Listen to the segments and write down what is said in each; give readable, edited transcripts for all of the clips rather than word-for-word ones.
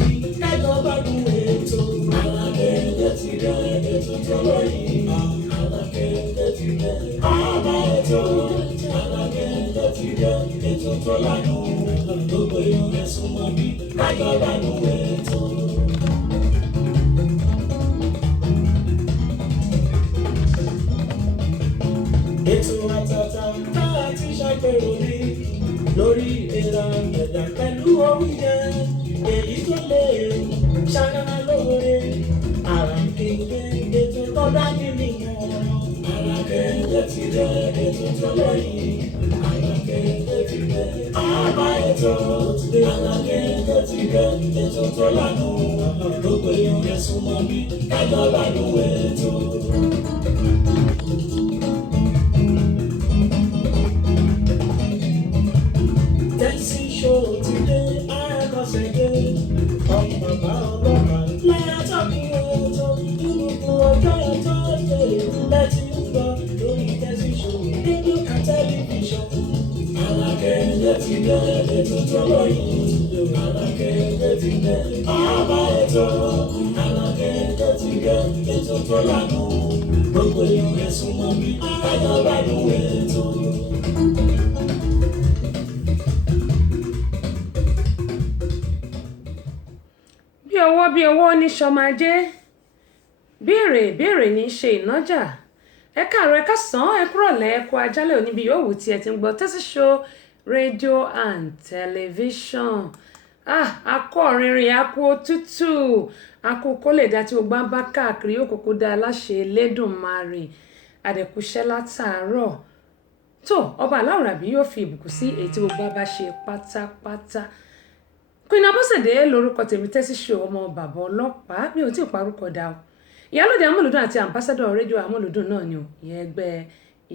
mi kájọ gbádùn ètò. Alákẹ́kẹ́ ti dẹ́ ètò tó lóyìn. Alákẹ́kẹ́ ti dẹ́ àbá ètò. Alákẹ́kẹ́ ti dẹ́ ètò tó lánà. Gbogbo èèyàn ẹ̀sùn mọ́ mi kájọ gbádùn ètò. Ètò àtàtà náà ti ṣàgbèrò ní lórí ìlera ẹ̀dá pẹ̀lú oúnjẹ èyí tó lè ṣara lóore. Àràkéńké ètò tó dájú nìyẹn. Alákẹ́kẹ́ ti dẹ́ ètò tó lóyìn. Alákẹ́kẹ́ ti dẹ́ àbá ètò. Alákẹ́kẹ́ ti dẹ́ ètò tó lánà. Gbogbo èèyàn ẹ̀sùn mọ́ mi kájọ gbádùn ètò. Tẹ́sí show today, àkọsẹ̀dé. Ọmọ bàbá ọlọ́pàá látọ̀kùn ètò. Ìbùkún ọjọ́ Thursday lẹ́tí ń gbọ́ lórí Tẹ́sí show rédíò and tẹlifíṣàn. Alákẹ́kẹ́ ti dẹ́ ètò tó lóyìn. Alákẹ́kẹ́ ti dẹ́ àbá ètò. Alákẹ́kẹ́ ti dẹ́ ètò tó lánà. Gbogbo èèyàn ẹ̀sùn mọ́ mi kájọ gbádùn ètò. bí owó ní sọmajé béèrè ní ṣe ìnájà. Ẹ káàárọ̀ ẹ káàsán ẹ kúrọ̀lẹ́ ẹ kú ajálẹ̀ oníbi yòówù tí ẹ ti ń gbọ́ Tẹ́sí show rédíò and tẹlifíṣàn. Akọ rinrin akọ òtútù akọ kó lè dá tí o gbá ń bá káàkiri yóò kókó dá aláṣẹ Elédùmarè àdẹ̀kùṣẹ́ látàárọ̀. Tó ọba aláwùrábí yóò fi ìbùkún sí èyí tí gbogbo bá ṣe pátápátá. Queen Abọ́sẹ̀dé lórúkọ tèmi Tẹ́sí show ọmọ bàbá ọlọ́pàá mi ò tí ì parúkọ dá o. Ìyálóde amúlùdún àti ambassador rédíò amúlùdún náà ni o ìyẹn ẹgbẹ́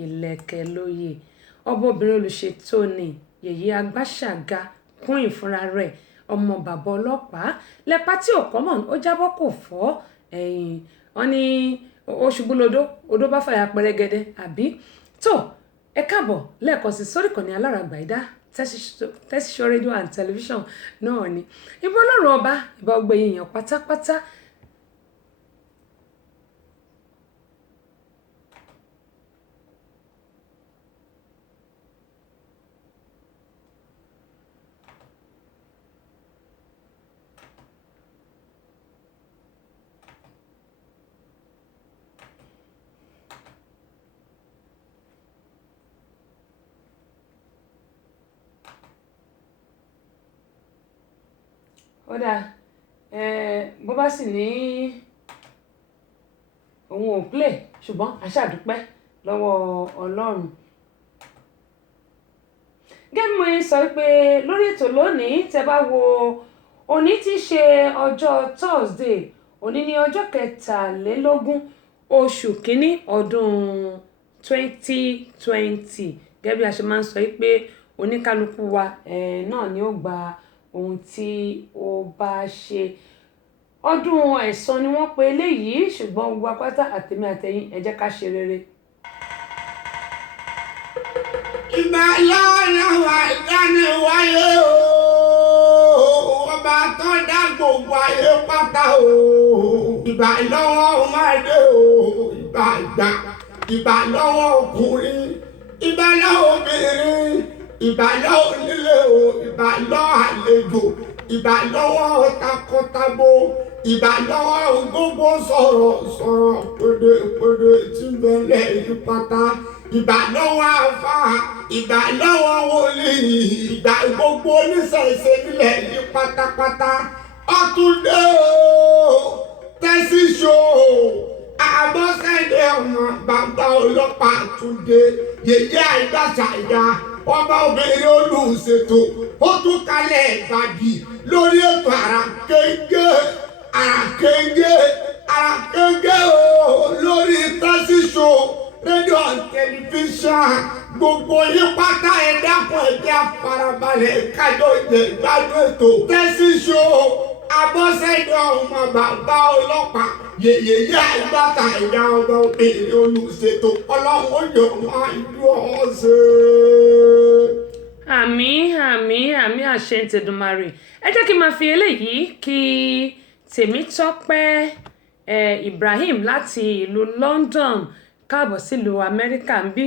ìlẹ̀kẹ̀ lóye. Ọba obìnrin olùṣètò ni yèyé agbáṣàga kún ìfúnra rẹ̀ ọmọ bàbá ọlọ́pàá lẹ́pa tí ò kọ́mọ̀ ó jábọ́ kò fọ́ ẹ̀yìn wọn ni ó ṣubú lodó odó bá fàyà pẹrẹgẹdẹ àbí. Tó ẹ káàbọ̀ lẹ́ẹ̀kan sí sórí ìkànnì aláràgbà ìdá Tẹ́sí show rédíò and tẹlifíṣàn náà ni. Ìbà Ọlọ́run ọba ìbà ọgbẹ́ èèyàn pátápátá. Kódà bó bá sì ní òun ò play ṣùgbọ́n aṣàdúpẹ́ lọ́wọ́ Ọlọ́run. Gẹ́gẹ́ mo sọ pé lórí ètò lónìí tẹ́ bá wo òní tí ṣe ọjọ́ Thursday òní ní ọjọ́ 23 oṣù kínní ọdún 2020 gẹ́gẹ́ bí a ṣe máa ń sọ pé oníkálukú wa náà ni ó gba ohun tí ó bá ṣe. Ọdún ẹ̀san ni wọ́n pe eléyìí ṣùgbọ́n gbogbo apáta àtẹ̀mí àtẹ̀yìn ẹ jẹ́ ká ṣe rere. Ìbà lọ́wọ́ ìdáni wáyé o ọba tó dá gbogbo ayé pátá o. Ìbà lọ́wọ́ ọmọdé o ìbà àgbà. Ìbà lọ́wọ́ ọkùnrin ìbà lọ́wọ́ obìnrin. Ìbà lọ́wọ́ onílé o ìbà lọ́wọ́ àlejò. Ìbà lọ́wọ́ takọtabo. Ìbà lọ́wọ́ gbogbo sọ̀rọ̀ pèdèpèdè tí bẹ̀rẹ̀ yí pátá. Ìbà lọ́wọ́ àfà. Ìbà lọ́wọ́ wòlíì. Ìbà gbogbo oníṣẹ̀ṣe nílẹ̀ yí pátápátá. Ọ̀túndé o Tẹ́sí show Abọ́sẹ̀dé ọmọ bàbá ọlọ́pàá Túndé yèyé àìgbàṣàyà ọba obìnrin olùṣètò ó tún kalẹ̀ ìbàdí lórí ètò àràkéńgé o lórí Tẹ́sí show rédíò tẹlifíṣàn gbogbo yín pátá ẹ dákun ẹgbẹ́ àfarabalẹ̀ kájọ ìjẹ ìgbádùn ètò Tẹ́sí show Abọ́sẹ̀dé ọmọ bàbá ọlọ́pàá yèyé àìgbàtà ìyá ọba obìnrin olùṣètò ọlọ́run yóò máa yọ ọ́ ṣe àmín àṣẹ Tèdùmàrè. Ẹ jẹ́ kí n máa fi eléyìí kí Tèmítọ́pẹ́ Ibrahim láti ìlú London káàbọ̀ sílùú Amẹ́ríkà ń bí.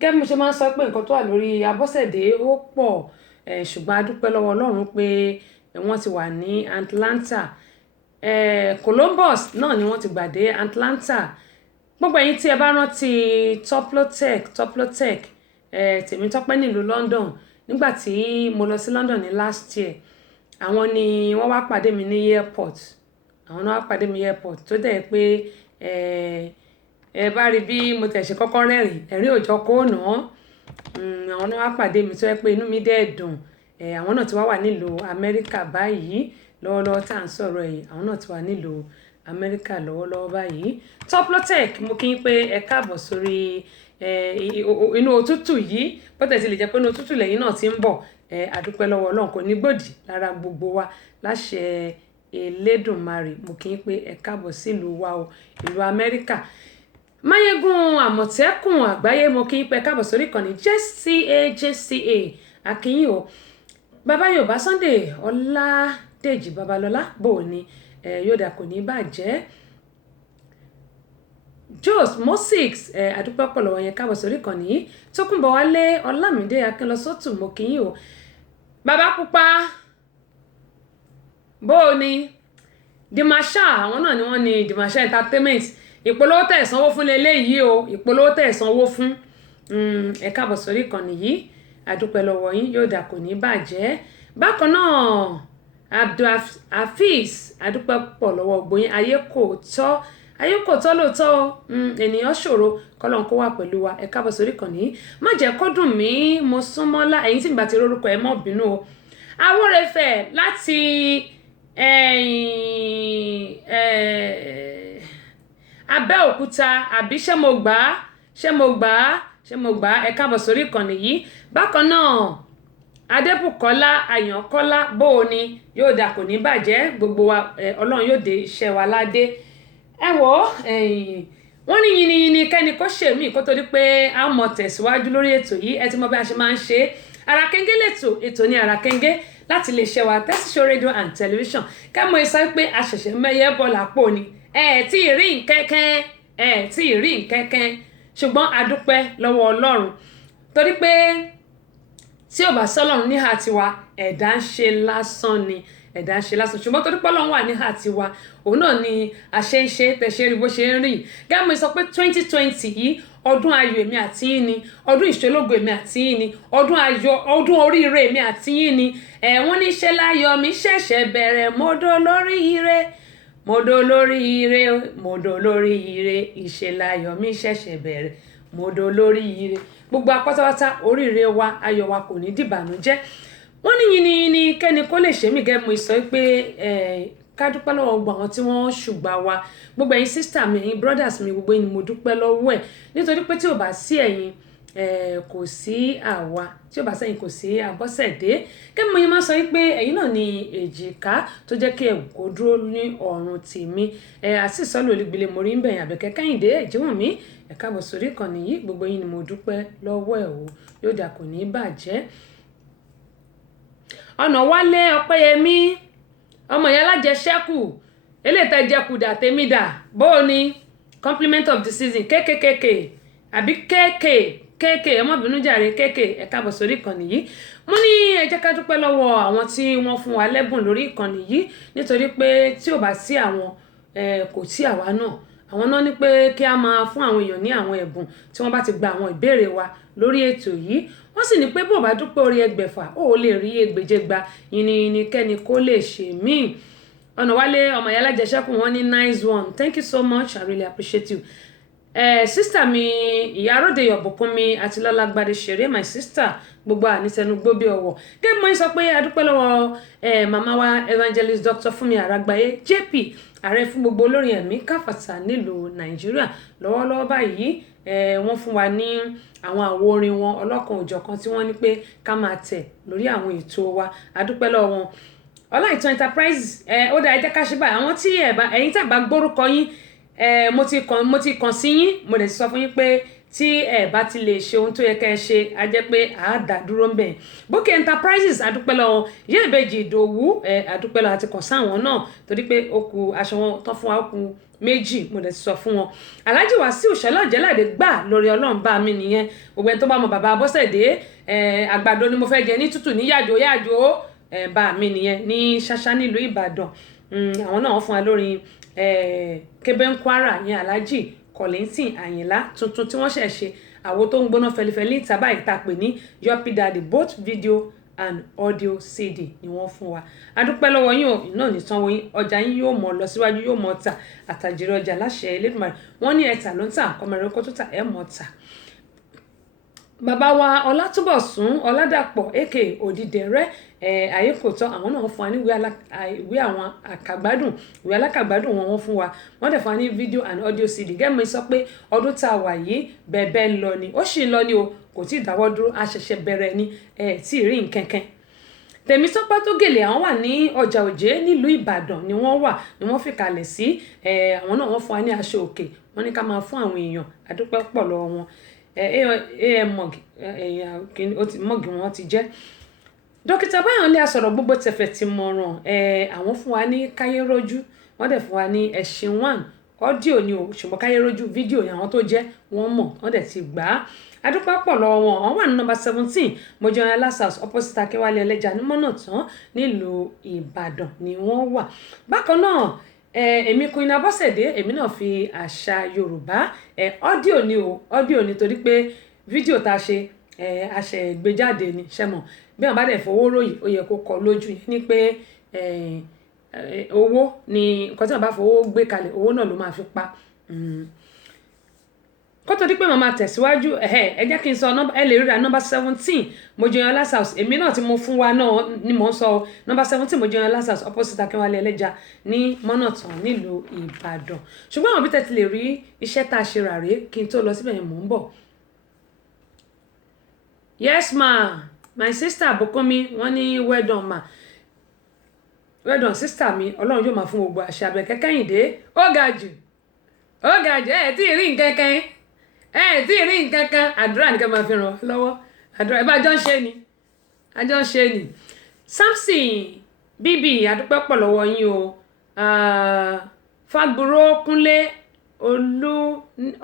Gẹ́gẹ́ bí mo ṣe máa ń sọ pé nǹkan tó wà lórí Abọ́sẹ̀dé ó pọ̀, ṣùgbọ́n a dúpẹ́ lọ́wọ́ Ọlọ́run pé wọ́n ti wà ní Atlanta. Columbus náà ni wọ́n ti gbà dé Atlanta. Gbogbo ẹ̀yin tí ẹ bá rántí Toplotech Tèmítọ́pẹ́ nílùú London, nígbà tí mo lọ sí London ní last year, àwọn ni wọ́n wá pàdé mi ní airport. Àwọn náà wá pàdé mi airport tó dẹ̀ pé ẹ bá rí bí mo tẹ̀ ṣe kọ́kọ́ rẹ́rìn ẹ̀rín òjò kó nà án. Àwọn náà wá pàdé mi tó yẹ pé inú mi dẹ̀ dùn. Àwọn náà ti wà nílùú Amẹ́ríkà báyìí lọ́wọ́lọ́wọ́ tá à ń sọ̀rọ̀ yìí. Àwọn náà ti wà nílùú Amẹ́ríkà lọ́wọ́lọ́wọ́ báyìí. Toplotech mo kí n pé ẹ káàbọ̀ sórí inú òtútù yìí, bó tẹ̀ sí lè jẹ́ pé inú òtútù lẹ́yìn náà ti ń bọ̀. A dúpẹ́ lọ́wọ́ Ọlọ́run, kò ní gbòdì lára gbogbo wa láṣẹ Elédùmarè. Mo kí n pé ẹ káàbọ̀ sílùú wa o, ìlú Amẹ́ríkà. Máyégún Àmọ̀tẹ́kùn àgbáyé mo kí n pé ẹ káàbọ̀ sórí ìkànnì JCA akínyìn o. Bàbá Yorùbá Sunday Ọládèjì Babalọ́lá bò ní yóò dà kò ní bàjẹ́. Jos Mosix àdúpẹ́ pọ̀ lọ́wọ́ yẹn káàbọ̀ sórí ìkànnì yìí. Tókunbọ̀ Wálé Ọlámídé Akínlọsótù mo kí yín o. Bàbá Pupa bó o ní Dimasha, àwọn náà ni wọ́n ní Dimasha Entertainment. Ìpolówó tẹ̀ sanwó fún leléyìí o, ìpolówó tẹ̀ sanwó fún. Ẹ káàbọ̀ sórí ìkànnì yìí, àdúpẹ́ lọ́wọ́ yín, yóò dà kò ní bàjẹ́. Bákan náà Abdulhafiz àdúpẹ́ pọ̀ lọ́wọ́ gbóyin. Ayé kò tọ́ lóòótọ́ ènìyàn ṣòro, kọ́lọ́n kó wà pẹ̀lú wa. Ẹ káàbọ̀ sórí ìkànnì yìí. Má jẹ́ kó dùn mí, mo súnmọ́lá ẹ̀yin tí ìgbà tí rórúkọ ẹ mọ́ bínú o. Awórefẹ̀ láti Abẹ́òkúta, àbí ṣé mo gbà á ẹ káàbọ̀ sórí ìkànnì yìí. Bákan náà Adébùkọ́lá Àyànkọ́lá bó o ní, yóò dà kò ní bàjẹ́, gbogbo wa Ọlọ́run yóò dé iṣẹ́ wa ládé. Ẹ wò wọ́n ní yìnyín kẹ́ni kó ṣe mí kó tó di pé a mọ̀ tẹ̀síwájú lórí ètò yìí. Ẹ ti mọ bí a ṣe máa ń ṣe Àràkẹ́ngẹ́ ètò ní Àràkẹ́ngẹ́ láti lè ṣe wa Tẹ́sí Show Radio and Television. Kẹ́mọ̀ ẹ sọ pé a ṣẹ̀ṣẹ̀ mẹ́yẹ bọ́ọ̀lù àpò ni tí ì rí nkẹ́kẹ́ ṣùgbọ́n a dúpẹ́ lọ́wọ́ Ọlọ́run, torí pé tí ò bá sọ́lọ́run níhà tiwa ẹ̀dá ń ṣe lásán ni, ṣùgbọ́n torí pé Ọlọ́run wà níhà tiwa, òun náà ni a ṣe ń ṣe tẹ̀ṣẹ́ rí bó ṣe ń rìn. Gẹ́gẹ́ bí sọ pé 2020 yìí ọdún ayọ̀ èmi àti yín ni, ọdún ìṣológo èmi àti yín ni, ọdún ayọ̀, ọdún oríire èmi àti yín ni. Wọ́n ní iṣẹ́ láyọ̀ mi ṣẹ̀ṣẹ̀ bẹ̀rẹ̀, mọ́dọ̀ lórí ire, iṣẹ́ láyọ̀ mi ṣẹ̀ṣẹ̀ bẹ̀rẹ̀, mọ́dọ̀ lórí ire. Gbogbo apátápátá oríire wa, ayọ̀ wa kò ní dìbànújẹ́. Wọ́n ní yìnyín kẹ́ni kó lè ṣe mí. Gẹ́gẹ́ mo sọ pé ká dúpẹ́ lọ́wọ́ gbogbo àwọn tí wọ́n ṣùgbà wa, gbogbo ẹ̀yin sister mi, ẹ̀yin brothers mi, gbogbo ẹ̀yin mo dúpẹ́ lọ́wọ́ ẹ̀, nítorí pé tí ò bá sí ẹ̀yin kò sí àwa, tí ò bá sẹ́yìn kò sí Abọ́sẹ̀dé. Gẹ́gẹ́ mo yẹn máa sọ pé ẹ̀yin náà ni èjìká tó jẹ́ kí ẹ̀wù kó dúró ní ọrùn tèmi. Àti ìsọ́lù olùgbìlẹ̀ mo rí ń bẹ̀yìn Àbẹ̀kẹ́ Kẹ́hìndé Ẹ̀jẹ̀wùnmí. Ẹ káàbọ̀ sórí ìkànnì yìí, gbogbo yín ni mo dúpẹ́ lọ́wọ́ ẹ̀ o, yóò dà kò ní bàjẹ́. Ọ̀nàwálé Ọpẹ́yẹmí ọmọ ìyá alájẹṣẹ́kù elétẹ̀jẹkùdà tèmi dà bó o ní compliment of the season kékèké àbí kéèké ọmọbìnrin jàre kéèké. Ẹ káàbọ̀ sórí ìkànnì yìí. Mo ní ẹ jẹ́ ká dúpẹ́ lọ́wọ́ àwọn tí wọ́n fún wa lẹ́bùn lórí ìkànnì yìí, nítorí pé tí ò bá sí àwọn kò sí àwa náà. Àwọn náà ní pé kí a máa fún àwọn èèyàn ní àwọn ẹ̀bùn tí wọ́n bá ti gba àwọn ìbéèrè wa lórí ètò yìí. Wọ́n sì ní pé bó bá dúpẹ́ orí ẹgbẹ̀fà ó lè rí ẹgbẹ̀je gba, yìnyín kẹ́ni kó lè ṣe mí. Ọ̀nàwálé ọmọ ìyá alájẹṣẹ́kù wọ́n ní nice one, thank you so much, I really appreciate you. Sister mi Ìyáróde Ọ̀bùnkúnmi àti Lọ́lá Gbadé ṣeré, my sister, gbogbo àníṣẹ́nu gbóbi ọ̀wọ̀. Gẹ́gẹ́ mo sọ pé a dúpẹ́ lọ́wọ́ màmá wa evangelist Dr. Fúnmi Àràgbáyé JP, ààrẹ fún gbogbo olórin ẹ̀mí káfàtà nílùú Nàìjíríà. Lọ́wọ́lọ́wọ́ báyìí wọ́n fún wa ní àwọn àwo orin wọn ọlọ́kan òjọ̀kan tí wọ́n ní pé ká máa tẹ̀ lórí àwọn ètò wa. A dúpẹ́ lọ́wọ́ wọn. Ọláìtàn Enterprises ó dá ẹ jẹ́ ká ṣe báyìí. Àwọn tí ẹ̀yin tẹ́ bá gbórúkọ yín mo ti kàn sí yín, mo lè sọ fún yín pé tí ẹ bá ti lè ṣe ohun tó yẹ kẹ́ ẹ ṣe á jẹ́ pé à á dá dúró ń bẹ̀. Bukky Enterprises adúpẹ́ lọ́wọ́ Ìyá Ìbejì Ìdòwú adúpẹ́ lọ́wọ́ àti kàn sáwọn náà torí pé ó kù aṣọ wọn tán fún wa ó kù méjì mo dẹ̀ ti sọ fún wọn. Alhaji Wasiu Ṣọlá-Ọ̀jẹ́ládé gbà lórí Ọlọ́run bá mi nìyẹn gbogbo ẹni tó bá mọ bàbá Abọ́sẹ̀dé àgbàdo ni mo fẹ́ jẹ ní tútù ní yàjò bá mi nìyẹn ní Ṣáṣá nílùú Ìbàdàn. Àwọn náà fún wa lórí Kébé ń Kwara yẹn Alhaji Kollington Àyìnlá tuntun tí wọ́n ṣẹ̀ ṣe àwo tó ń gbóná fẹlifẹli ìtàbá ìtàpè ní Yoppy Daddy both video and audio CD ni wọ́n fún wa. Adúpẹ́ lọ́wọ́ yín o náà ní sanwó yín ọjà yín yóò mọ̀ lọ síwájú yóò mọ̀ ta àtàjèrè ọjà láṣẹ Elédùmarè wọ́n ní ẹ̀ta ló ń tà kọmọrin kó tó tà ẹ̀ mọ̀ ta. Bàbá wa Ọlátúbọ̀sún Ọládàpọ̀ aka Òdìdẹrẹ́ Ayékòótọ́ àwọn náà fún wa ní ìwé àwọn àkàgbádùn ìwé alákàgbádùn wọn fún wa wọ́n dẹ̀ fún wa ní video and audio CD gẹ́gẹ́ sọ pé ọdún tá a wà yìí bẹ́ẹ̀ lọ ni ó sì ń lọ ni o kò tí ì dáwọ́ dúró a ṣẹ̀ṣẹ̀ bẹ̀rẹ̀ ni tí ì rí nkankan. Tèmítọ́pẹ́ Tógèlè àwọn wà ní ọjà Òjé nílùú Ìbàdàn ni wọ́n wà ni wọ́n fi kalẹ̀ sí àwọn náà wọ́n fún wa ní aṣọ òkè wọ́n ní ká máa fún àwọn èèyàn adúpẹ́ pọ̀ lọ́wọ́ wọn mọ́gì wọn ti jẹ́. Dókítà Báyọ̀nlé Asọ̀rọ̀ Gbogbo Tẹ̀fẹ̀ ti mọ̀ràn àwọn fún wa ní Káyérójú wọ́n dẹ̀ fún wa ní Ẹ̀sìn one ọ́díò ni o ṣùgbọ́n Káyérójú fídíò àwọn tó jẹ́ wọ́n mọ̀ wọ́n dẹ̀ ti gbà á adúpẹ́ pọ̀ lọ́wọ́ wọn àwọn wà ní nọ́mbà 17 Mojoyan Last House opposite Akínwálé Ẹlẹ́ja ní Mọ́nàtán nílùú Ìbàdàn ni wọ́n wà. Bákan náà èmi Queen Abọ́sẹ̀dé èmi náà fi àṣà Yorùbá ọ́díò ni o ọ́díò ni torí pé fídíò tá a ṣe àṣẹ ìgbéjáde ni ṣẹ́mọ̀ bí wọn bá dẹ̀ fowó ròyìn ó yẹ kó kọ lójú yẹn ni pé owó ni nǹkan tí wọn bá fowó gbé kalẹ̀ owó náà ló máa fi pa. Kó tó di pé màmá tẹ̀síwájú ẹ jẹ́ kí n sọ ẹ lè ríra nọ́mbà 17 Mojoyan Last House èmi náà tí mo fún wa náà ni mò ń sọ nọ́mbà 17 Mojoyan Last House opposite Akínwálé Ẹlẹ́ja ní Mọ́nàtán nílùú Ìbàdàn ṣùgbọ́n àwọn bí tẹ́ ti lè rí iṣẹ́ tá a ṣe rà rèé kí n tó lọ síbẹ̀ yẹn mò ń bọ̀. Yes ma my sister Bùkúnmi wọ́n ní well done ma well done sister mi Ọlọ́run yóò máa fún gbogbo àṣà Àbẹ̀kẹ́ Kẹ́hìndé ó ga jù tí ì rí nǹkan kan tí ì rí nǹkan kan àdúrà nìkan máa fi ràn wá lọ́wọ́ àdúrà ẹ bá jọ ń ṣe ni Samson bíbí àdúpẹ́ pọ̀ lọ́wọ́ yín o Fagburo Kúnlé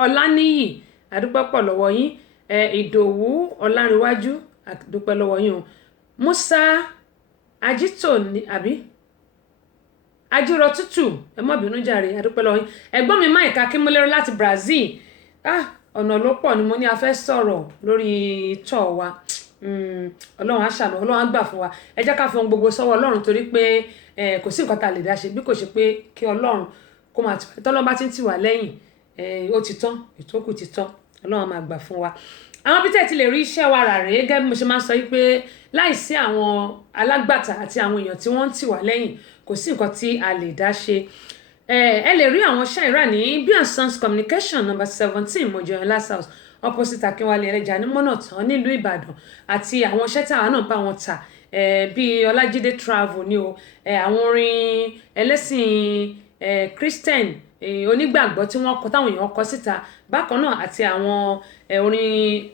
Ọláníyì àdúpẹ́ pọ̀ lọ́wọ́ yín Ìdòwú Ọlárìnwájú àdúpẹ́ lọ́wọ́ yín o Musa Ajito ni àbí Ajiro Tútù ẹ má bínú jàre àdúpẹ́ lọ́wọ́ yín ẹ̀gbọ́n mi Mike Akínmúlérò láti Brazil ọ̀nà ló pọ̀ ni mo ní a fẹ́ sọ̀rọ̀ lórí tọ̀ wa Ọlọ́run á ṣàánú Ọlọ́run á gbà fún wa ẹ jẹ́ ká fi ohun gbogbo sọ́wọ́ Ọlọ́run torí pé kò sí nǹkan tá a lè dá ṣe bí kò ṣe pé kí Ọlọ́run kó máa tọ́lọ́ bá ti ń tì wá lẹ́yìn ó ti tán ìtókù ti tán Ọlọ́run máa gbà fún wa. Àwọn bí tẹ́ ti lè rí iṣẹ́ wa rà rèé gẹ́gẹ́ bí mo ṣe máa ń sọ wípé láìsí àwọn alágbàtà àti àwọn èèyàn tí wọ́n ń tì wá lẹ́yìn kò sí nǹkan tí a lè dá ṣe. Ẹ lè rí àwọn iṣẹ́ ìrà ní B&Sons Communication number 17 Mojoyan Last House opposite Akínwálé Ẹlẹ́ja ní Mọ́nàtán nílùú Ìbàdàn àti àwọn iṣẹ́ tí àwọn náà bá wọn tà bíi Ọlájídé Travel ni o àwọn orin ẹlẹ́sìn Christian onígbàgbọ́ tí wọ́n kọ táwọn èèyàn kọ síta bákan náà àti àwọn orin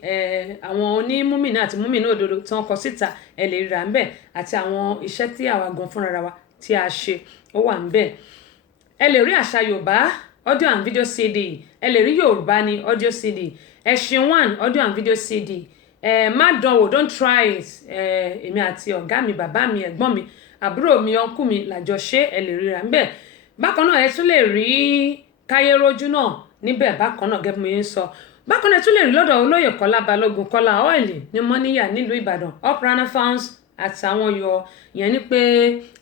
àwọn onímúmìnà àti múmìnà òdodo tí wọ́n kọ síta ẹ lè ríra ń bẹ̀ àti àwọn iṣẹ́ tí àwa gan fúnra wa tí a ṣe ó wà ń bẹ̀. Ẹ lè rí àṣà Yorùbá audio and video CD ẹ lè rí Yorùbá ní audio CD Ẹ̀sìn one audio and video CD má dánwò don't try it èmi àti ọ̀gá mi bàbá mi ẹ̀gbọ́n mi àbúrò mi ọ̀nkú mi làjọ ṣe ẹ lè ríra ń bẹ̀. Bákan náà ẹ tún lè rí Káyérójú náà níbẹ̀ bákan náà gẹ́gẹ́ bí mo yẹn sọ bákan náà ẹ tún lè rí lọ́dọ̀ olóyè Kọ́lá Balógun Kọ́lá ọ́ìlì ní Mọ́níyà nílùú Ìbàdàn Uprana Farms àtàwọn yọ ìyẹn ni pé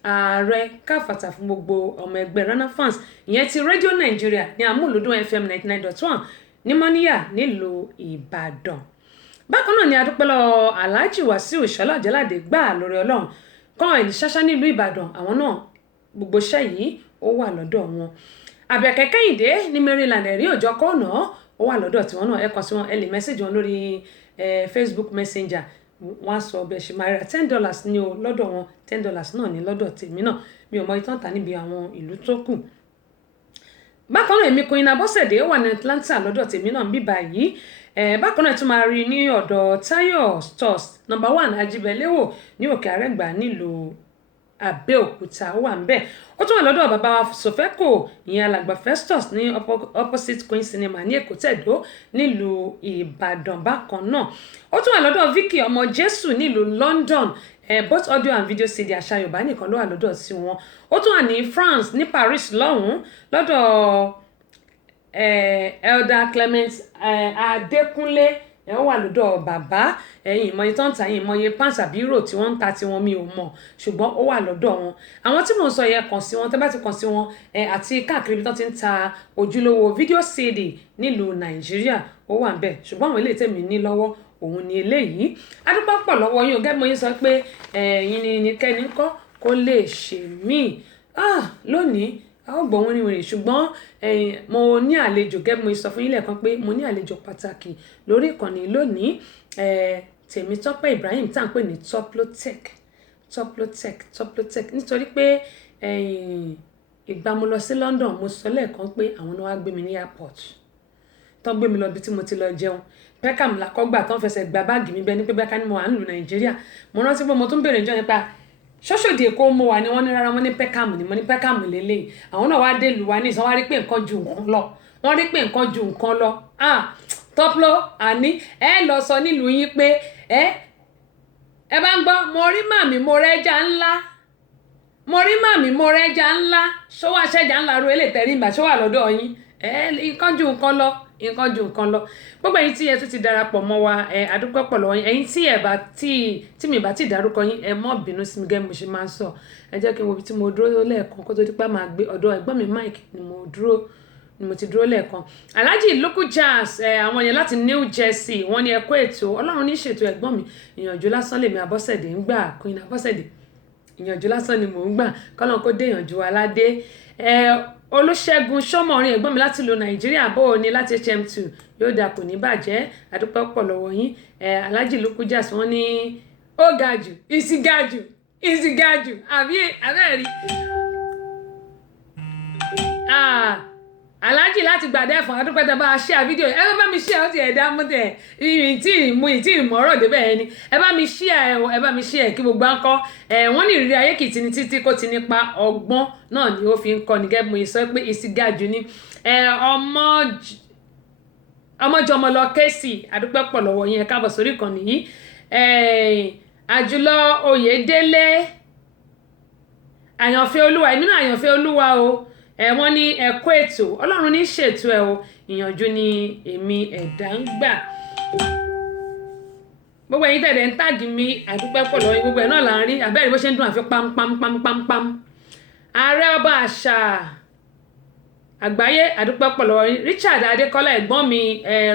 ààrẹ káfàtà fún gbogbo ọmọ ẹgbẹ́ Rana Fans ìyẹn ti rédíò Nàìjíríà ní Amúlùdún FM 99.1 ní Mọ́níyà nílùú Ìbàdàn. Bákan náà ni adúpẹ́ lọ́wọ́ Alhaji Wasiu Ṣọlá-Ọ̀jẹ́ládé gbà lórí Ọlọ́run kan ẹ̀ní ṣáṣá nílùú Ìbàdàn àwọn náà gbogbo iṣẹ́ yìí ó wà lọ́dọ̀ wọn. Àbẹ̀kẹ́ Kẹ́hìndé ní Maryland ẹ̀rí òjò kọ́ọ̀nà ó wà lọ́dọ̀ tiwọn náà ẹ kàn sí wọn ẹ lè mẹ́sẹ̀jì wọn lórí Facebook Messenger wọ́n á sọ bẹ́ẹ̀ ṣe máa ra $10 ní o lọ́dọ̀ wọn $10 náà ní lọ́dọ̀ tèmi náà mi ò mọ ìtàn ta níbi àwọn ìlú tó kù. bákan náà èmi Queen Abọ́sẹ̀dé ó wà ní Atlanta lọ́dọ̀ tèmi náà ń bí báyìí bákan náà tún máa rí ní ọ̀dọ̀ Tayo Stores #1 Ajibelewo ní Òkè Àrẹ́gbá nílùú Abẹ́òkúta ó wà ń bẹ̀. Ó tún wà lọ́dọ̀ bàbá wa Sofeco ìyẹn alàgbà Festus ní opposite Queen Cinema ní Èkó Tẹ̀dó nílùú Ìbàdàn bákan náà. Ó tún wà lọ́dọ̀ Vicky ọmọ Jésù nílùú London both audio and video CD àṣà Yorùbá nìkan ló wà lọ́dọ̀ sí wọn. Ó tún wà ní France ní Paris lọ́hùn-ún lọ́dọ̀ Elder Clement Adékúnlé ó wà lọ́dọ̀ bàbá ìmọ̀ye tó ń ta ìmọ̀ye pants àbí rò tí wọ́n ń ta tí wọ́n mi ò mọ̀ ṣùgbọ́n ó wà lọ́dọ̀ wọn. Àwọn tí mò ń sọ yẹn kàn sí wọn tẹ́ bá ti kàn sí wọn àti káàkiri ibi tó ti ń ta ojúlówó video CD nílùú Nàìjíríà ó wà ń bẹ̀ ṣùgbọ́n àwọn eléyìí tèmi ní lọ́wọ́ òun ni eléyìí. Adúpẹ́ pọ̀ lọ́wọ́ yín gẹ́gẹ́ mo yín sọ pé ẹ̀yin ni kẹ́ni kọ́ kó lè ṣe mí lónìí a ó gbọ́ wọn ní wèrè ṣùgbọ́n mo ní àlejò gẹ́gẹ́ mo sọ fún yín lẹ́ẹ̀kan pé mo ní àlejò pàtàkì lórí ìkànnì lónìí Tèmítọ́pẹ́ Ibrahim tá à ń pè ní Toplotech nítorí pé ìgbà mo lọ sí London mo sọ lẹ́ẹ̀kan pé àwọn náà wá gbé mi ní airport tó gbé mi lọ bí tí mo ti lọ jẹun Peckham làkọ́gbà tó ń fẹsẹ̀ gba báàgì mi bẹ́ẹ̀ ní pé bẹ́ẹ̀ ká ní mo wà ń lu Nàìjíríà mo rántí pé mo tún béèrè ìjọ nípa ṣọ́ṣọ́dì Èkó mo wà ní wọ́n ní rárá wọ́n ní Peckham ní mo ní Peckham lélẹ̀ àwọn náà wá dé lù wá ní ìsàn wá rí pé nǹkan ju nǹkan lọ wọ́n rí pé nǹkan ju nǹkan lọ Toplo àní lọ sọ nílùú yín pé ẹ bá ń gbọ́ mo rí màmí mo rẹ́jà ńlá ṣọ́wọ́ aṣẹ́jà ńlá ro eléyìí tẹ̀rí ìgbà ṣọ́wọ́ lọ́dọ̀ yín nǹkan ju nǹkan lọ gbogbo ẹ̀yin tí ẹ tún ti darapọ̀ mọ́ wa àdúpẹ́ pọ̀ lọ́wọ́ yín ẹ̀yin tí mi bá ti dárúkọ yín ẹ mọ́ bínú sí mi gẹ́gẹ́ mo ṣe máa ń sọ ẹ jẹ́ kí n wo ibi tí mo dúró lẹ́ẹ̀kan kó tó di pé máa gbé ọ̀dọ̀ ẹ̀gbọ́n mi Mike ni mo ti dúró lẹ́ẹ̀kan. Alhaji Luku Jazz àwọn yẹn láti New Jersey wọ́n ní ẹ kú ètò Ọlọ́run ní ṣètò ẹ̀gbọ́n mi ìyànjú lásán lèmi Abọ́sẹ̀dé ń gbà Queen Abọ́sẹ̀dé ìyànjú lásán ni mò ń gbà kọ́lọ́n kó dé ìyànjú aládé. Olúṣẹ́gun Ṣọ́mọ̀rin ẹ̀gbọ́n mi láti lo Nàìjíríà bó o ní láti HM2 yóò dà kò ní bàjẹ́ àdúpẹ́ pọ̀ lọ́wọ́ yín. Alhaji Luku Jazz wọ́n ní ó ga jù ìsì ga jù àbí abẹ́ẹ̀rí. Alhaji láti gbàdẹ́ fún adúpẹ́ tẹ bá a share fídíò ẹ bá mi share ó ti ẹ̀dá mú tẹ̀ ìtì ìmọ̀rọ̀ débẹ̀ ẹni ẹ bá mi share kí gbogbo ń kọ́ wọ́n ní ìrírí ayé kìí ti ní títí kó ti nípa ọgbọ́n náà ni ó fi ń kọ́ ní gẹ́gẹ́ mo sọ pé ìsìgájú ní ọmọjọmọlọ kẹ́sì adúpẹ́ pọ̀ lọ́wọ́ yẹn káàbọ̀ sórí ìkànnì yìí Àjùlọ Oyèdélé àyànfẹ́ olúwa èmi náà àyànfẹ́ olúwa o wọ́n ní ẹ̀kọ́ ètò Ọlọ́run ní ṣètò ẹ̀ o ìyànjú ni èmi ẹ̀dá ń gbà. Gbogbo ẹ̀yin tẹ̀lé ń tàgì mi àdúpẹ́ pọ̀ lọ́wọ́ gbogbo ẹ̀ náà là ń rí àbẹ́rẹ́ bó ṣe ń dùn àfi pam. Ààrẹ ọba àṣà àgbáyé àdúpẹ́ pọ̀ lọ́wọ́ Richard Adékọ́lá ẹ̀gbọ́n mi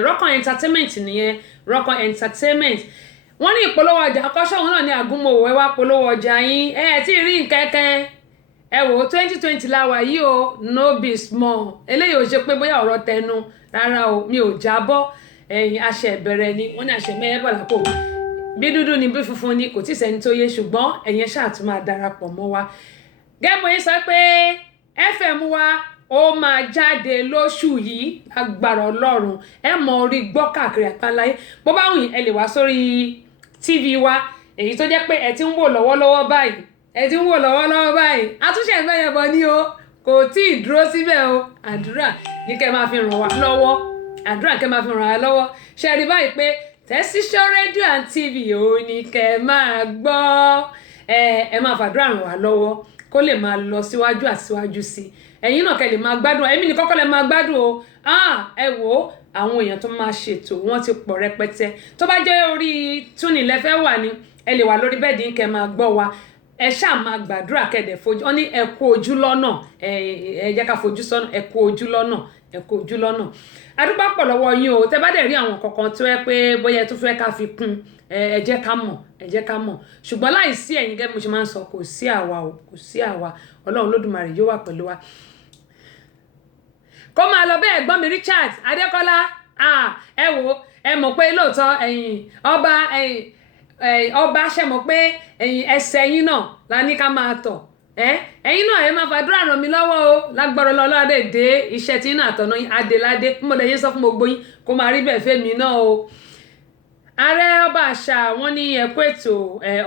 Rọ́kàn Entertainment nìyẹn Rọ́kàn Entertainment wọ́n ní ìpolówó ọjà akọ́ṣọ́ wọn náà ní àgúnmọ̀wò ẹ wá polówó ọjà yín tí ì rí nkẹ́kẹ́ ẹ wò 2020 la wà yìí o no be small eléyìí ò ṣe pé bóyá ọ̀rọ̀ tẹnu rárá o mi ò jábọ́ àṣẹ ìbẹ̀rẹ̀ ni wọ́n ní àṣẹ mẹ́ẹ̀bọ̀ lápò bí dúdú ni bí funfun ni kò tí sẹ́ni tó yé ṣùgbọ́n ẹ̀yin ṣáà tún máa darapọ̀ mọ́ wa gẹ́gẹ́ bóyá sọ pé FM wa ó máa jáde lóṣù yìí agbára Ọlọ́run ẹ mọ orí gbọ́ káàkiri àpáláyé bó bá wù yín ẹ lè wá sórí TV wa èyí tó jẹ́ pé ẹ ti ń wò lọ́wọ́lọ́wọ́ báyìí àtúnṣe ìfẹ́ yẹn bọ̀ ní o kò tí ì dúró síbẹ̀ o àdúrà ní kẹ́ máa fi ràn wá lọ́wọ́ ṣe rí báyìí pé Tẹ́síṣọ́ rédíò and TV ò ní kẹ́ máa gbọ́ ẹ máa fàdúrà ràn wá lọ́wọ́ kó lè máa lọ síwájú àti síwájú sí ẹ̀yin náà kẹ́ lè máa gbádùn ẹ̀mí ní kọ́kọ́ lè máa gbádùn o ẹ wò ó àwọn èèyàn tó máa ṣètò wọ́n ti pọ̀ rẹpẹtẹ tó bá jẹ́ orí túnì lẹ́fẹ́ wà ní ẹ lè wà lórí bẹ́ẹ̀dì kẹ́ máa gbọ́ wa ẹ ṣáà máa gbàdúrà kẹ́dẹ̀ fojú ọ ní ẹ kú ojú lọ́nà ẹ jẹ́ ká fojú sọ́nà ẹ kú ojú lọ́nà adúpá pọ̀ lọ́wọ́ yín o tẹ́ bá dẹ̀ rí àwọn kankan tó yẹ pé bóyá ẹ tún fẹ́ ká fi kún ẹ jẹ́ ká mọ̀ ṣùgbọ́n láìsí ẹ̀yin gẹ́gẹ́ mo ṣe máa ń sọ kò sí àwa Ọlọ́run Lódùmarè yóò wà pẹ̀lú wa kó máa lọ bẹ́ẹ̀ gbọ́n mi Richard Adékọ́lá ẹ wò ẹ mọ̀ pé lóòótọ́ ọba ṣe mọ̀ pé ẹsẹ̀ yín náà la ní ká máa tọ̀ ẹ̀yin náà ẹ máa fàdúrà ràn mí lọ́wọ́ o lágbára Ọlọ́run dé iṣẹ́ tí náà àtọ̀nà adéládé mo lè yín sọ fún gbogbo yín kó máa rí bẹ́ẹ̀ fẹ́mi náà o. ààrẹ ọba àṣà wọn ní ẹ̀kú ètò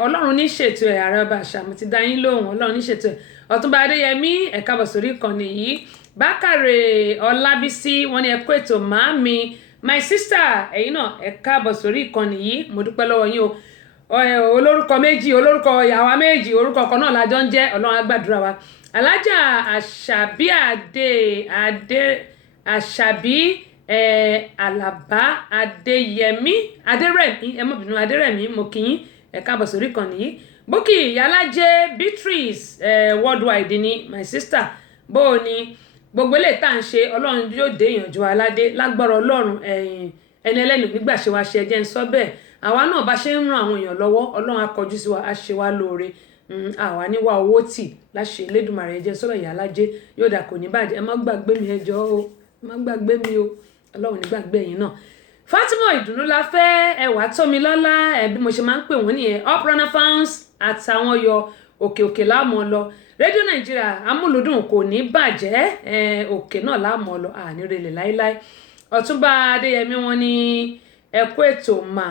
Ọlọ́run ní ṣètò ààrẹ ọba àṣà mo ti dá yín lóhùn Ọlọ́run ní ṣètò Ọ̀túnba Adéyẹmí ẹ káàbọ̀ sórí ìkànnì yìí. Bákàrè Ọlábísí wọn ní ẹ̀kú ètò màámi my sister ẹ̀yin náà ẹ káàbọ̀ sórí ìkànnì yìí mo dúpẹ́ lọ́wọ́ yín o. Olórúkọ méjì olórúkọ ìyàwó méjì orúkọ kan náà lájọ ń jẹ́ Ọlọ́run á gbàdúrà wa. Alájà Àṣàbí Àṣàbí Àlàbá Adérẹ̀mí Adérẹ̀mí mo kí yín ẹ káàbọ̀ sórí ìkànnì yìí. Búkì Yálájé Beatrice worldwide ni my sister bó o ní gbogbo eléyìí tá à ń ṣe Ọlọ́run yóò dé ìyànjú aládé lágbára Ọlọ́run ẹni ẹlẹ́nu nígbà ṣe wá ṣe ẹjẹ́ ń sọ bẹ́ẹ̀ àwa náà bá ṣe ń ran àwọn èèyàn lọ́wọ́ Ọlọ́run á kọjú sí wa á ṣe wá lóore àwa níwá owó tì láṣẹ Elédùmarè ẹjẹ́ sọ́dọ̀ Yálájé yóò dà kò ní bàjẹ́ ẹ má gbàgbé mi ẹjọ́ o ẹ má gbàgbé mi o Ọlọ́run ní gbàgbé yín náà. Fatima Ìdùnnúláfẹ́ ẹwà Tómilọ́lá bí mo ṣe máa ń pè wọ́n nìyẹn up runner fans àtàwọn yọ òkè láàmú lọ rédíò Nàìjíríà amúlùdùn kò ní bàjẹ́ òkè náà láàmú lọ ànírelẹ̀ láíláí. Ọ̀túnba Adéyẹmí wọn ní ẹkú ètò mà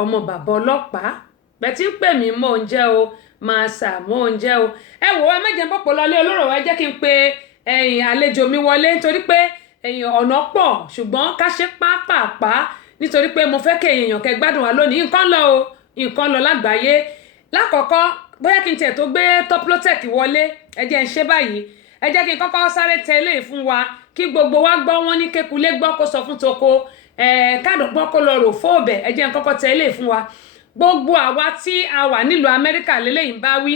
ọmọ bàbá ọlọ́pàá bẹ́ẹ̀ tí ń pè mí mò ń jẹ́ o máa sà mò ń jẹ́ o ẹ wò ẹ mẹ́jẹ̀ ń bọ́pọ̀ lọlé olóró ẹ jẹ́ kí n pe àlejò mi wọlé nítorí pé ọ̀nà pọ̀ ṣùgbọ́n ká ṣe pápápá nítorí pé mo fẹ́ kí èèyàn kẹ́ gbádùn wa lónìí nǹkan lọ lágbàáyé. Lákọ̀ọ́kọ́ bóyá kí n tiẹ̀ tó gbé Toplotech wọlé ẹ jẹ́ ń ṣe báyìí ẹ jẹ́ kí n kọ́kọ́ sáré tẹ eléyìí fún wa kí gbogbo wa gbọ́ wọn ní kékulé gbọ́ kó sọ fún toko kádọ̀gbọ́n kó lọ rò fóòbẹ̀ ẹ jẹ́ n kọ́kọ́ tẹ eléyìí fún wa. Gbogbo àwa tí a wà nílùú Amẹ́ríkà lélẹ́yìn bá wí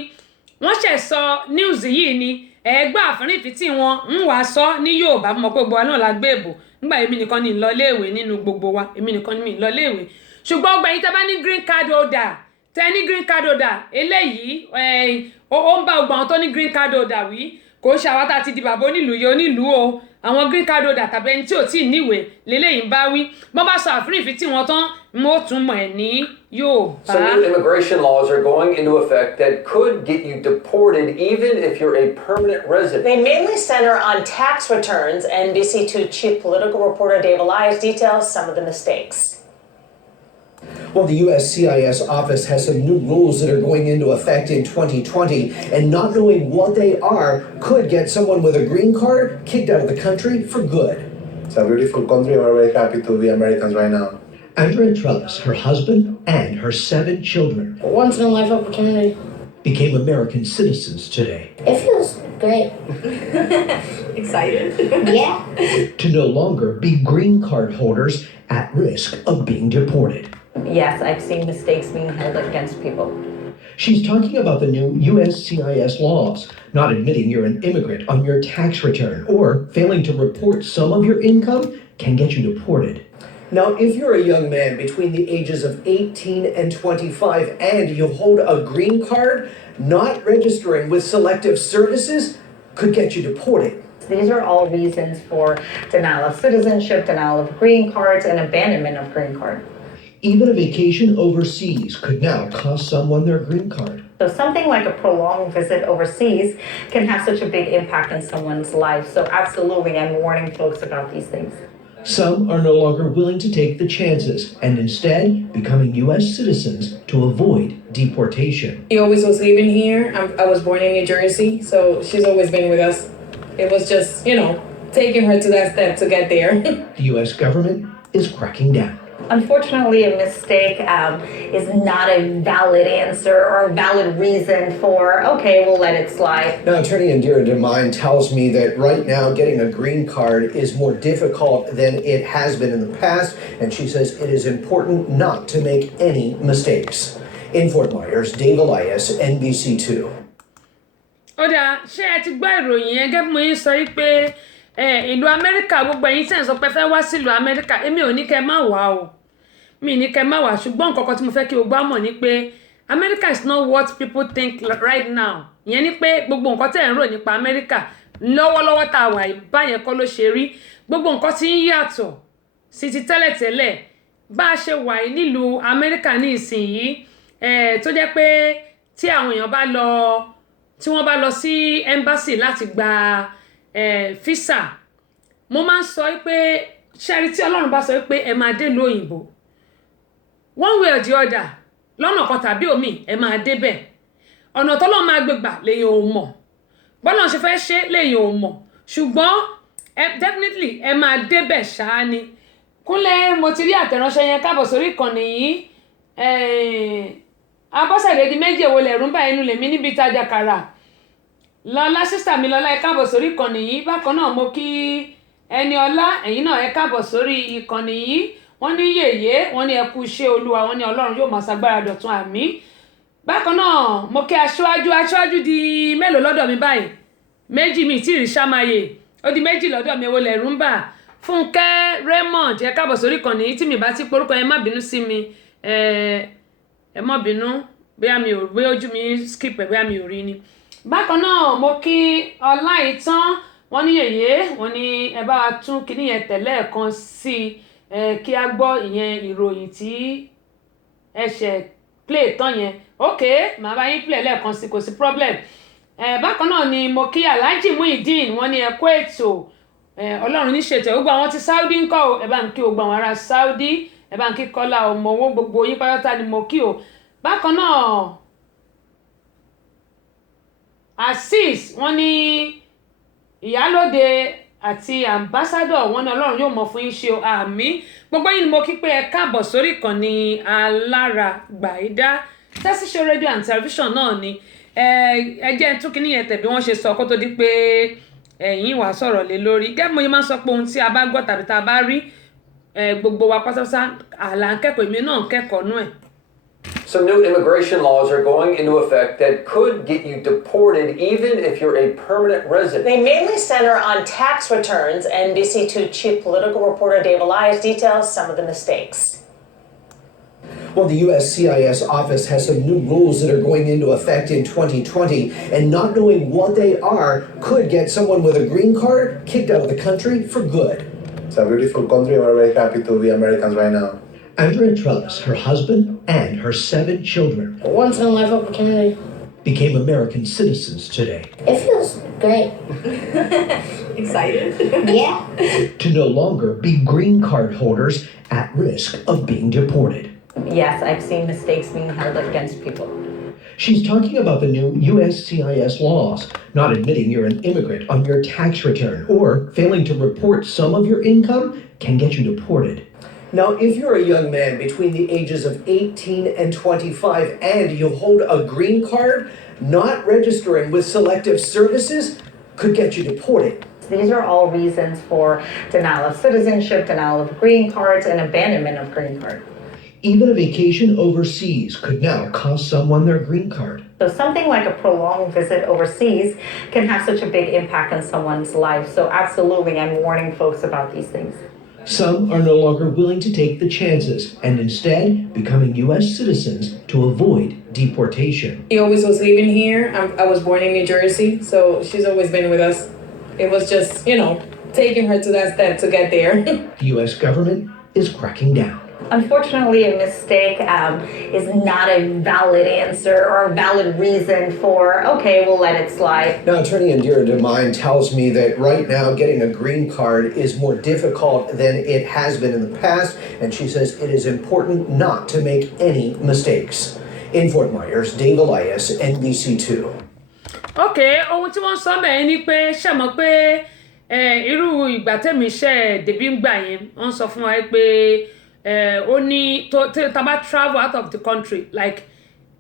wọ́n ṣẹ̀ sọ news yìí ni ẹgbẹ́ àfínrífìtì wọn ń wá sọ ní Yorùbá mọ̀ pé gbogbo wa náà la gbé èbò nígbà èmi nìkan ní ìlọléèwé nínú gbogbo wa èmi nìkan ní ìlọléèwé ṣùgbọ́n ọgbà yìí tẹ́ bá ní green card holder tẹ́ ní green card holder eléyìí ó ń bá gbogbo àwọn tó ní green card holder wí kò ṣe àwa tá a ti di bàbá onílùú yìí onílùú o àwọn green card holder tàbí ẹni tí ò tí ì níwèé lélẹ́yìn bá wí bọ́n bá sọ àfínrífìtì wọn tán mo tún mọ̀ ẹ́ ní Yorùbá. Some new immigration laws are going into effect that could get you deported even if you're a permanent resident. They mainly center on tax returns. NBC2 chief political reporter Dave Elias details some of the mistakes. Well, the USCIS office has some new rules that are going into effect in 2020, and not knowing what they are could get someone with a green card kicked out of the country for good. It's a beautiful country. We're very happy to be Americans right now. Andrea Trellis, her husband, and her 7 children Once in a life opportunity. became American citizens today. It feels great. Excited? Yeah. To no longer be green card holders at risk of being deported. Yes, I've seen mistakes being held against people. She's talking about the new USCIS laws, not admitting you're an immigrant on your tax return or failing to report some of your income can get you deported. Now, if you're a young man between the ages of 18 and 25 and you hold a green card, not registering with Selective Services could get you deported. These are all reasons for denial of citizenship, denial of green cards, and abandonment of green card. Even a vacation overseas could now cost someone their green card. So something like a prolonged visit overseas can have such a big impact in someone's life. So absolutely, I'm warning folks about these things. Some are no longer willing to take the chances and instead becoming U.S. citizens to avoid deportation. He always was living here. I was born in New Jersey, so she's always been with us. It was just, taking her to that step to get there. The U.S. government is cracking down. Unfortunately, a mistake is not a valid answer or a valid reason for, okay, we'll let it slide. Now, Attorney Indira Damine tells me that right now getting a green card is more difficult than it has been in the past, and she says it is important not to make any mistakes. In Fort Myers, Dave Elias, NBC2. Ó dáa, ṣé ẹ ti gbọ́ ìròyìn yẹn gẹ́gẹ́ bí mo yín sọ yìí pé ìlú Amẹ́ríkà gbogbo ẹ̀yin tẹ̀ ń sọ pé fẹ́ wá sílùú Amẹ́ríkà èmi ò ní kẹ́ má wá o mi ní kẹ́ má wá ṣùgbọ́n nǹkan kan tí mo fẹ́ kí o gbọ́ mọ̀ ni pé America is not what people think right now ìyẹn ni pé gbogbo nǹkan tẹ̀ ń rò nípa Amẹ́ríkà lọ́wọ́lọ́wọ́ tá a wà báyẹn kọ́ ló ṣe rí gbogbo nǹkan tí ń yàtọ̀ sí ti tẹ́lẹ̀tẹ́lẹ̀ bá a ṣe wà nílùú Amẹ́ríkà ní ìsinyìí tó jẹ́ pé tí àwọn èèyàn bá lọ tí wọ́n bá lọ sí embassy láti gba visa mo máa ń sọ pé ṣẹ́rí tí Ọlọ́run bá sọ pé ẹ máa dé ìlú òyìnbó one way or the other lọ́nà kan tàbí omi ẹ máa débẹ̀ ọ̀nà tọ́lọ́run máa gbé gbà lèyìn ò mọ̀ bọ́lá ṣe fẹ́ ṣe lèyìn ò mọ̀ ṣùgbọ́n definitely ẹ máa débẹ̀ ṣáá ni Kúnlé mo ti rí àtẹ̀ránṣẹ́ yẹn káàbọ̀ sórí ìkànnì yìí Abọ́sẹ̀dé di méjì èwo lẹ̀rú ń bá inú lèmi níbi ìtajà kàrà Lọ́lá sísà mi Lọ́lá ẹ káàbọ̀ sórí ìkànnì yìí bákan náà mo kí Ẹniọlá ẹ̀yin náà ẹ káàbọ̀ sórí ìkànnì yìí wọ́n ní yèyé wọ́n ní ẹ kú iṣẹ́ Olúwa wọ́n ní Ọlọ́run yóò máa ṣagbára dọ̀tun àmín bákan náà mo kí aṣáájú di mélòó lọ́dọ̀ mi báyìí méjì mi tí ì rí ṣàmáyé ó di méjì lọ́dọ̀ mi èwo lẹ̀rú ń bà Fúnkẹ́ Raymond ẹ káàbọ̀ sórí ìkànnì yìí tí mi bá ti porúkọ ẹ má bínú sí mi ẹ má bínú bóyá mi ò bóyá ojú mi skip ẹ bóyá mi ò rí ni bákan náà mo kí Ọláìtàn wọ́n ní yèyé wọ́n ní ẹ bá wa tún kíní yẹn tẹ̀lé ẹ̀kan sí kí a gbọ́ ìyẹn ìròyìn tí ẹ ṣe play tán yẹn ok màá bá yín play lẹ́ẹ̀kan sí kò sí problem bákan náà ni mo kí Alhaji Muideen wọ́n ní ẹ kú ètò Ọlọ́run ní ṣètò gbogbo àwọn tí Saudi ń kọ́ ẹ bá ń kí gbogbo àwọn ará Saudi ẹ bá ń kí Kọ́lá ọmọ owó gbogbo yín pátá ni mo kí o bákan náà Azeez wọ́n ní ìyálóde àti ambassador wọ́n ní Ọlọ́run yóò mọ̀ fún yín ṣe o àmín gbogbo yín ni mo kí pé ẹ káàbọ̀ sórí ìkànnì Alárágbàídá Tẹ́sí Show rédíò and tẹlifíṣàn náà ni ẹ jẹ́ tún kí nìyẹn tẹ̀bí wọ́n ṣe sọ kó tó di pé ẹ̀yin wàá sọ̀rọ̀ lé lórí gẹ́gẹ́ mo yẹ máa ń sọ pé ohun tí a bá gbọ́ tàbí tá a bá rí gbogbo wa pátápátá àlà ń kẹ́kọ̀ọ́ èmi náà ń kẹ́kọ̀ọ́ nú ẹ̀. Some new immigration laws are going into effect that could get you deported even if you're a permanent resident. They mainly center on tax returns. NBC2 chief political reporter Dave Elias details some of the mistakes. Well, the USCIS office has some new rules that are going into effect in 2020, and not knowing what they are could get someone with a green card kicked out of the country for good. It's a beautiful country. We're very happy to be Americans right now. Andrea Trellis, her husband, and her 7 children Once in a life opportunity. became American citizens today. It feels great. Excited? Yeah. To no longer be green card holders at risk of being deported. Yes, I've seen mistakes being held against people. She's talking about the new USCIS laws, not admitting you're an immigrant on your tax return or failing to report some of your income can get you deported. Now, if you're a young man between the ages of 18 and 25 and you hold a green card, not registering with Selective Services could get you deported. These are all reasons for denial of citizenship, denial of green cards, and abandonment of green card. Even a vacation overseas could now cost someone their green card. So something like a prolonged visit overseas can have such a big impact on someone's life. So absolutely, I'm warning folks about these things. Some are no longer willing to take the chances and instead becoming U.S. citizens to avoid deportation. She always was living here. I was born in New Jersey, so she's always been with us. It was just, taking her to that step to get there. The U.S. government is cracking down. Unfortunately, a mistake is not a valid answer or a valid reason for, okay, we'll let it slide. Now, attorney Indira Damine tells me that right now getting a green card is more difficult than it has been in the past, and she says it is important not to make any mistakes. In Fort Myers, Dave Elias, NBC2. Okay, ohun tí wọ́n sọ bẹ́ẹ̀ ni pé ṣe mọ̀ pé irú ìgbà tẹ̀mí iṣẹ́ dèbí ń gbà yẹn wọ́n sọ fún wa pé ó ní tá bá travel out of the country like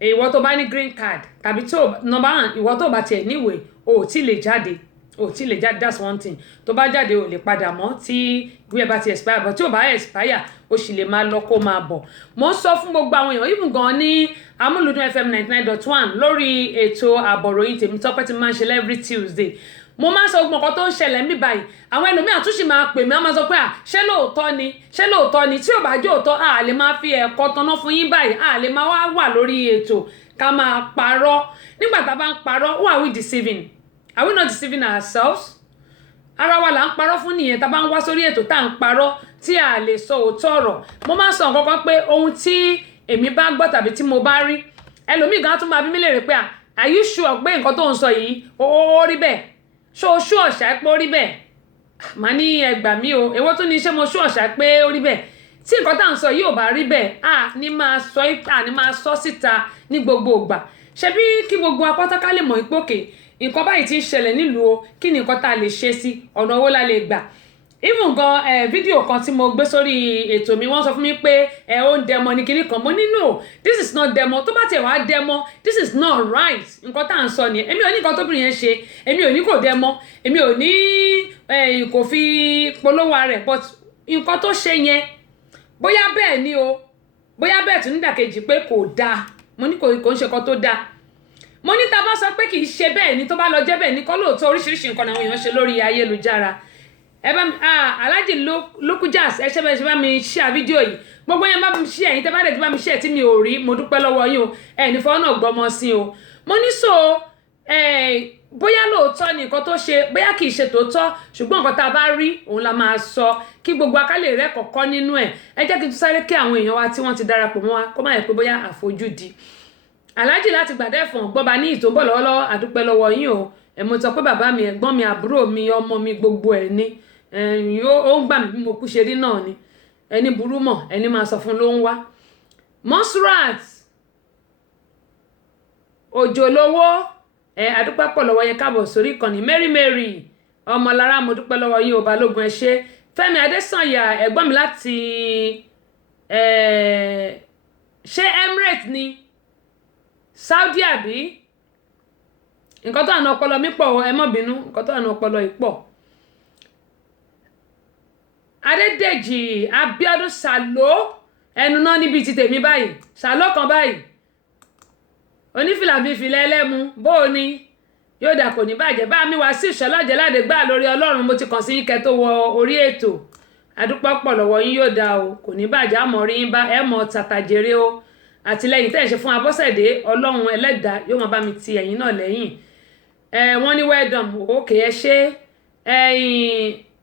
ìwọ tó bá ní green card tàbí tó number one ìwọ tó bá tiẹ̀ níwèé o ò tí lè jáde that's one thing tó bá jáde o lè padà mọ́ tí ìwé bá ti expire but tí ò bá expire o sì lè máa lọ kó máa bọ̀ mo ń sọ fún gbogbo àwọn èèyàn even gan ní Amúlùdún FM 99.1 lórí ètò àbọ̀ròyìn Tèmítọ́pẹ́ tí máa ń ṣe every Tuesday mo máa ń sọ gbogbo nǹkan tó ń ṣẹlẹ̀ níbí báyìí àwọn ẹlòmíà tún sì máa pè mí á máa sọ pé ṣé lóòótọ́ ni tí ò bá jẹ́ òótọ́ a lè máa fi ẹ̀kọ́ tanná fún yín báyìí a lè máa wà lórí ètò ká máa parọ́ nígbà tá a bá ń parọ́ who are we deceiving? Are we not deceiving ourselves? Ara wa là ń parọ́ fún nìyẹn tá a bá ń wá sórí ètò tá à ń parọ́ tí a lè sọ òótọ́ ọ̀rọ̀ mo máa ń sọ nǹkan kan pé ohun tí èmi bá gbọ́ tàbí tí mo bá rí ẹlòmíì gan tún máa bí mi léèrè pé are you sure pé nǹkan tó ń sọ yìí ó rí bẹ́ẹ̀ ṣó o ṣú ọ̀ṣà pé ó rí bẹ́ẹ̀ màá ní ẹgbà mí o èwo tún ní ṣé mo ṣú ọ̀ṣà pé ó rí bẹ́ẹ̀ tí nǹkan tá à ń sọ yìí ò bá rí bẹ́ẹ̀ ní máa sọ síta ní gbogbo ìgbà ṣebí kí gbogbo apátáká lè mọ̀ ìpòkè nǹkan báyìí ti ń ṣẹlẹ̀ nílùú o kí ni nǹkan tá a lè ṣe sí ọ̀nà owó la lè gbà even gan fídíò kan tí mo gbé sórí ètò mi wọ́n sọ fún mi pé ó ń dẹmọ ní kinní kan mo ní no this is not dẹmọ tó bá tiẹ̀ wá dẹmọ this is not right nǹkan tá à ń sọ nìyẹn èmi ò ní nǹkan tóbìnrin yẹn ṣe èmi ò ní kò dẹmọ èmi ò ní kò fi polówó rẹ̀ but nǹkan tó ṣe yẹn bóyá bẹ́ẹ̀ ni o bóyá bẹ́ẹ̀ tún nídàkejì pé kò dáa mo ní kò ń ṣe kan tó dáa mo ní tá bá sọ pé kì í ṣe bẹ́ẹ̀ ni tó bá lọ jẹ́ bẹ́ẹ̀ ni kọ́ lóòótọ́ oríṣiríṣi nǹkan àwọn èèyàn ṣe lórí ayélujára ẹ bá mi Alhaji Lokujas ẹ ṣe bẹ́ẹ̀ ṣe bá mi share fídíò yìí gbogbo yẹn bá mi share ẹ̀yin tẹ́ bá dẹ̀ ti bá mi share tí mi ò rí mo dúpẹ́ lọ́wọ́ yín o ẹ̀ ní fọwọ́ náà gbọ́mọ sí o mo ní so bóyá lóòótọ́ ni nǹkan tó ṣe bóyá kì í ṣe tòótọ́ ṣùgbọ́n nǹkan tá a bá rí òun la máa sọ kí gbogbo akálẹ̀ rẹ̀ kọ̀ọ̀kan nínú ẹ̀ ẹ jẹ́ kí n tún sáré kí àwọn èèyàn wa tí wọ́n ti darapọ̀ mọ́ wa kó má yẹ pé bóyá àfojúdi Alhaji láti Gbàdẹ́fọ̀n gbọ́ba ní ìtòǹbọ̀ lọ́wọ́lọ́wọ́ àdúpẹ́ lọ́wọ́ yín o mo sọ pé bàbá mi ẹ̀gbọ́n mi àbúrò mi ọmọ mi gbogbo ẹ̀ ni ó ń gbà mí bí mo kú ṣe rí náà ni ẹni burú mọ̀ ẹni máa sọ fún ló ń wá Monsurat Òjòlówó àdúpẹ́ pọ̀ lọ́wọ́ yẹn káàbọ̀ sórí ìkànnì Mary ọmọlára mo dúpẹ́ lọ́wọ́ yín o Balógun ẹ ṣé Fẹ́mi Adésànyà ẹ̀gbọ́n mi láti ṣé Emirates ni Saudi àbí nǹkan tó àna ọpọlọ mi pọ̀ ẹ má bínú nǹkan tó àna ọpọlọ yìí pọ̀ Adédèjì Abíọ́dún Sàló ẹnu náà níbi ti tèmi báyìí Sàló kan báyìí onífìlà bíi fìlà ẹlẹ́mu bó o ní yóò dà kò ní bàjẹ́ bá mi wá sí ìṣọ́lájẹ́ láde gbà lórí Ọlọ́run mo ti kàn sí kẹ́ tó wọ orí ètò àdúpẹ́ pọ̀ lọ́wọ́ yín yóò dà o kò ní bàjẹ́ àmọ́ rí yín bá ẹ mọ̀ tàtàjèrè o àtìlẹ́yìn tẹ́ ẹ ṣe fún Abọ́sẹ̀dé Ọlọ́run ẹlẹ́dàá yóò máa bá mi ti ẹ̀yin náà lẹ́yìn wọ́n ní well done òkè ẹ ṣe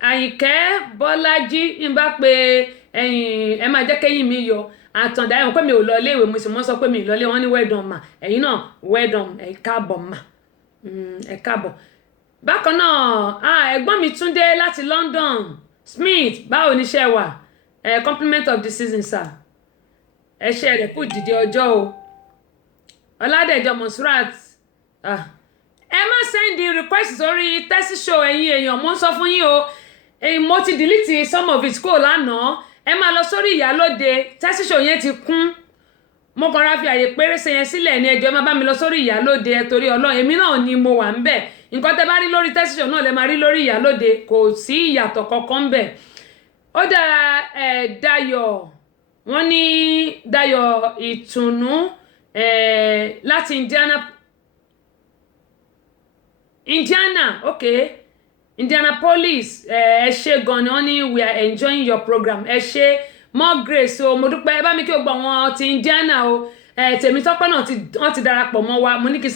Àyìnkẹ́ Bọ́lájí ń bá pe ẹ máa jẹ́ kẹ́yìn mi yọ àtàndá ẹ̀wọ̀n pé mi ò lọ iléèwé mo sì mọ́ sọ pé mi ò lọ ilé wọn ní well done mà ẹ̀yin náà well done ẹ káàbọ̀ mà ẹ káàbọ̀ bákan náà ẹ̀gbọ́n mi Túndé láti London Smith báwo ni iṣẹ́ wà compliment of the season sir ẹṣẹ́ rẹ̀ kù dìde ọjọ́ o Ọládẹ̀jọ Monsurat ẹ má send request sórí tẹ́sí show ẹ̀yin èèyàn mo ń sọ fún yín o mo ti delete some of it kó lánàá ẹ máa lọ sórí Ìyálóde tẹ́sí show yẹn ti kún mo kàn ra fi àyè pérése yẹn sílẹ̀ ní ẹjọ́ má bá mi lọ sórí Ìyálóde ẹ torí Ọlọ́run èmi náà ni mo wà ń bẹ̀ nǹkan tẹ́ bá rí lórí tẹ́sí show náà lẹ máa rí lórí Ìyálóde kò sí ìyàtọ̀ kankan bẹ̀ ó dára Dayọ̀ wọ́n ní Dayọ̀ Ìtùnú láti Indianapolis ẹ ṣé gan ni wọ́n ní we are enjoying your program ẹ ṣé more grace o mo dúpẹ́ ẹ bá mi kí o gbọ́ wọn ti Indiana o Tèmítọ́pẹ́ náà wọ́n ti darapọ̀ mọ́ wa mo ní kí sáré